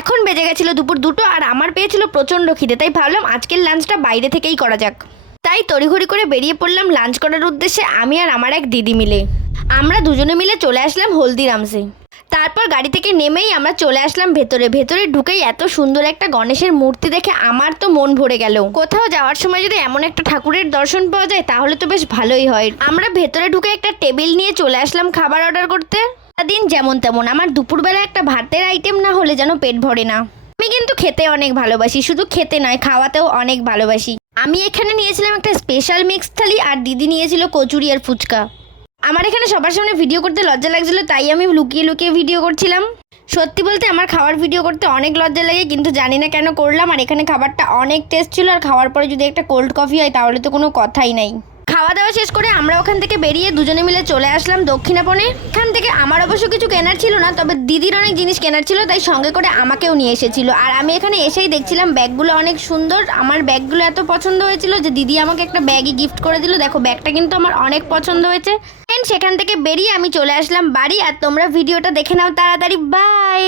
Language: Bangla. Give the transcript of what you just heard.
এখন বেজে গেছিল দুপুর 2টো আর আমার পেয়েছিল প্রচণ্ড খিদে, তাই ভাবলাম আজকের লাঞ্চটা বাইরে থেকেই করা যাক। তাই তড়িঘড়ি করে বেরিয়ে পড়লাম লাঞ্চ করার উদ্দেশ্যে, আমি আর আমার এক দিদি মিলে। আমরা দুজনে মিলে চলে আসলাম হলদিরামসে। তারপর গাড়ি থেকে নেমেই আমরা চলে আসলাম ভেতরে ঢুকেই এত সুন্দর একটা গণেশের মূর্তি দেখে আমার তো মন ভরে গেল। কোথাও যাওয়ার সময় যদি এমন একটা ঠাকুরের দর্শন পাওয়া যায় তাহলে তো বেশ ভালোই হয়। আমরা ভেতরে ঢুকে একটা টেবিল নিয়ে চলে আসলাম খাবার অর্ডার করতে। দিন যেমন তেমন, আমার দুপুরবেলা একটা ভাতের আইটেম না হলে যেন পেট ভরে না। আমি কিন্তু খেতে অনেক ভালোবাসি, শুধু খেতে নয় খাওয়াতেও অনেক ভালোবাসি। আমি এখানে নিয়েছিলাম একটা স্পেশাল মিক্স থালি আর দিদি নিয়েছিল কচুরি আর ফুচকা। আমার এখানে সবার সামনে ভিডিও করতে লজ্জা লাগছিল, তাই আমি লুকিয়ে লুকিয়ে ভিডিও করছিলাম। সত্যি বলতে আমার খাওয়ার ভিডিও করতে অনেক লজ্জা লাগে, কিন্তু জানি না কেন করলাম। আর এখানে খাবারটা অনেক টেস্ট ছিল, আর খাওয়ার পরে যদি একটা কোল্ড কফি হয় তাহলে তো কোনো কথাই নাই। খাওয়া দাওয়া শেষ করে আমরা ওখান থেকে বেরিয়ে দুজনে মিলে চলে আসলাম দক্ষিণাপনে। এখান থেকে আমার অবশ্য কিছু কেনার ছিল না, তবে দিদির অনেক জিনিস কেনার ছিল, তাই সঙ্গে করে আমাকেও নিয়ে এসেছিল। আর আমি এখানে এসেই দেখছিলাম ব্যাগগুলো অনেক সুন্দর। আমার ব্যাগগুলো এত পছন্দ হয়েছিল যে দিদি আমাকে একটা ব্যাগই গিফট করে দিল। দেখো ব্যাগটা কিন্তু আমার অনেক পছন্দ হয়েছে। সেখান থেকে বেরিয়ে আমি চলে আসলাম বাড়ি। আর তোমরা ভিডিওটা দেখে নাও তাড়াতাড়ি। বাই।